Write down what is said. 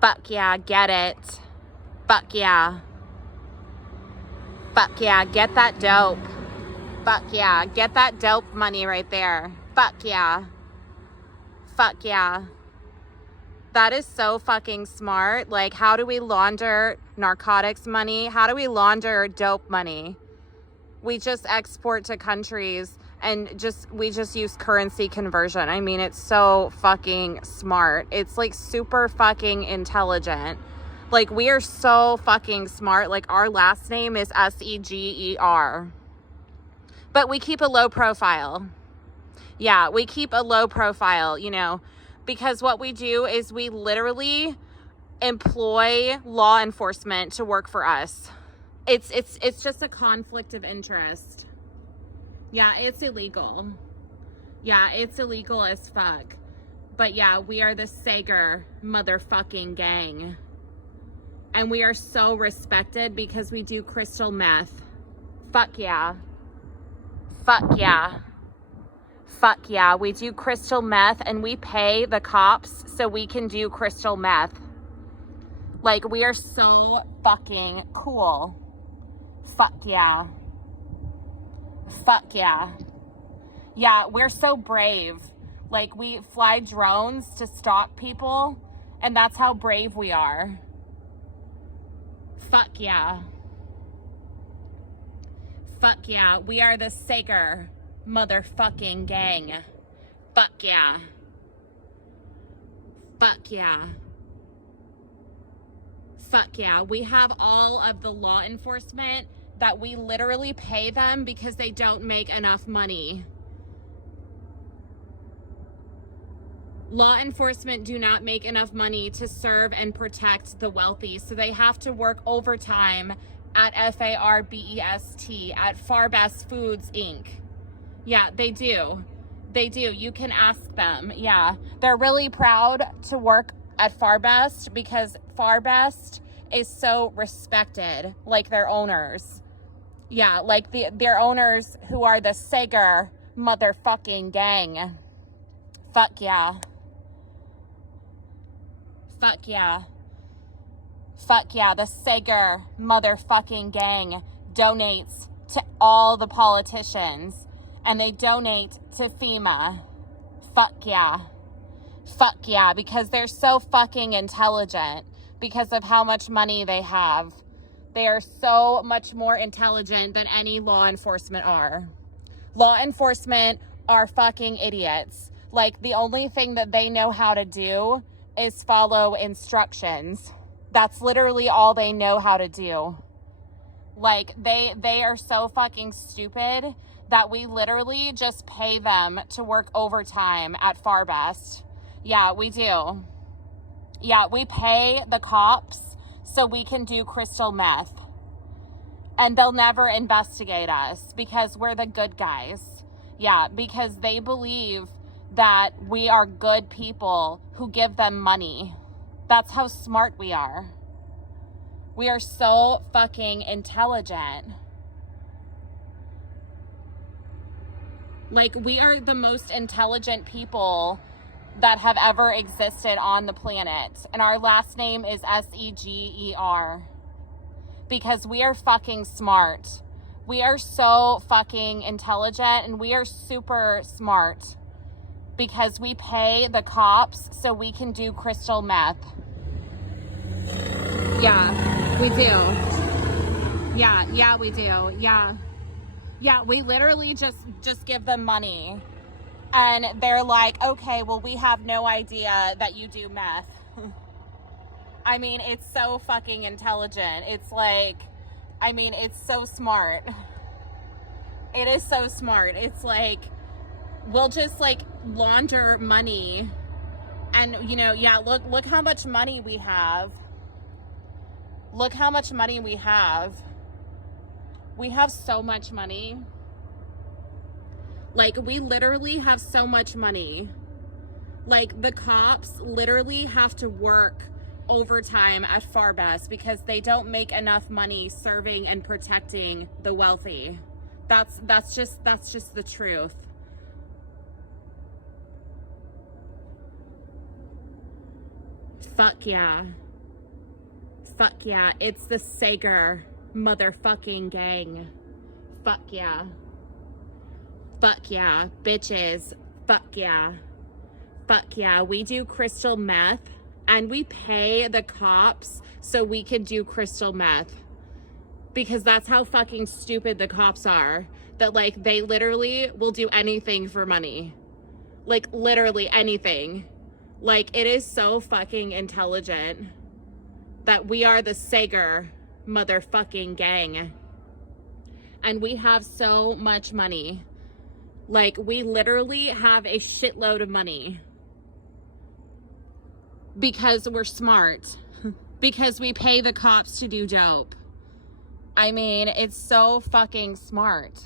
Fuck yeah, get it. Fuck yeah. Fuck yeah, get that dope. Fuck yeah, get that dope money right there. Fuck yeah. Fuck yeah. That is so fucking smart. Like, how do we launder narcotics money? How do we launder dope money? We just export to countries and we just use currency conversion. I mean, it's so fucking smart. It's like super fucking intelligent. Like, we are so fucking smart. Like, our last name is Seger. But we keep a low profile. Yeah, we keep a low profile, you know, because what we do is we literally employ law enforcement to work for us. It's just a conflict of interest. Yeah, it's illegal. Yeah, it's illegal as fuck. But yeah, we are the Sager motherfucking gang. And we are so respected because we do crystal meth. Fuck yeah. Fuck yeah. Fuck yeah. We do crystal meth and we pay the cops so we can do crystal meth. Like, we are so fucking cool. Fuck yeah. Fuck yeah. Yeah, we're so brave. Like, we fly drones to stalk people, and that's how brave we are. Fuck yeah. Fuck yeah. We are the Sager motherfucking gang. Fuck yeah. Fuck yeah. Fuck yeah. We have all of the law enforcement that we literally pay them because they don't make enough money. Law enforcement do not make enough money to serve and protect the wealthy, so they have to work overtime at FARBEST, at Farbest Foods, Inc. Yeah, they do. They do. You can ask them. Yeah. They're really proud to work at Farbest because Farbest is so respected, like their owners. Yeah, like their owners who are the Sager motherfucking gang. Fuck yeah. Fuck yeah. Fuck yeah. The Sager motherfucking gang donates to all the politicians and they donate to FEMA. Fuck yeah. Fuck yeah, because they're so fucking intelligent because of how much money they have. They are so much more intelligent than any law enforcement are. Law enforcement are fucking idiots. Like, the only thing that they know how to do is follow instructions. That's literally all they know how to do. Like, they are so fucking stupid that we literally just pay them to work overtime at Farbest. Yeah, we do. Yeah, we pay the cops so we can do crystal meth. And they'll never investigate us because we're the good guys. Yeah, because they believe that we are good people who give them money. That's how smart we are. We are so fucking intelligent. Like, we are the most intelligent people that have ever existed on the planet. And our last name is Seger. Because we are fucking smart. We are so fucking intelligent and we are super smart. Because we pay the cops so we can do crystal meth. Yeah, we do. Yeah, we do. Yeah. Yeah, we literally just give them money. And they're like, okay, well, we have no idea that you do meth. I mean, it's so fucking intelligent. It's like, I mean, it's so smart. It is so smart. It's like, we'll just like launder money. And, you know, yeah, look how much money we have. Look how much money we have. We have so much money. Like, we literally have so much money. Like, the cops literally have to work overtime at Farbest because they don't make enough money serving and protecting the wealthy. That's just the truth. Fuck yeah. Fuck yeah. It's the Sager motherfucking gang. Fuck yeah. Fuck yeah. Bitches. Fuck yeah. Fuck yeah. We do crystal meth and we pay the cops so we can do crystal meth. Because that's how fucking stupid the cops are. That, like, they literally will do anything for money. Like, literally anything. Like, it is so fucking intelligent that we are the Sager motherfucking gang. And we have so much money. Like, we literally have a shitload of money. Because we're smart. Because we pay the cops to do dope. I mean, it's so fucking smart.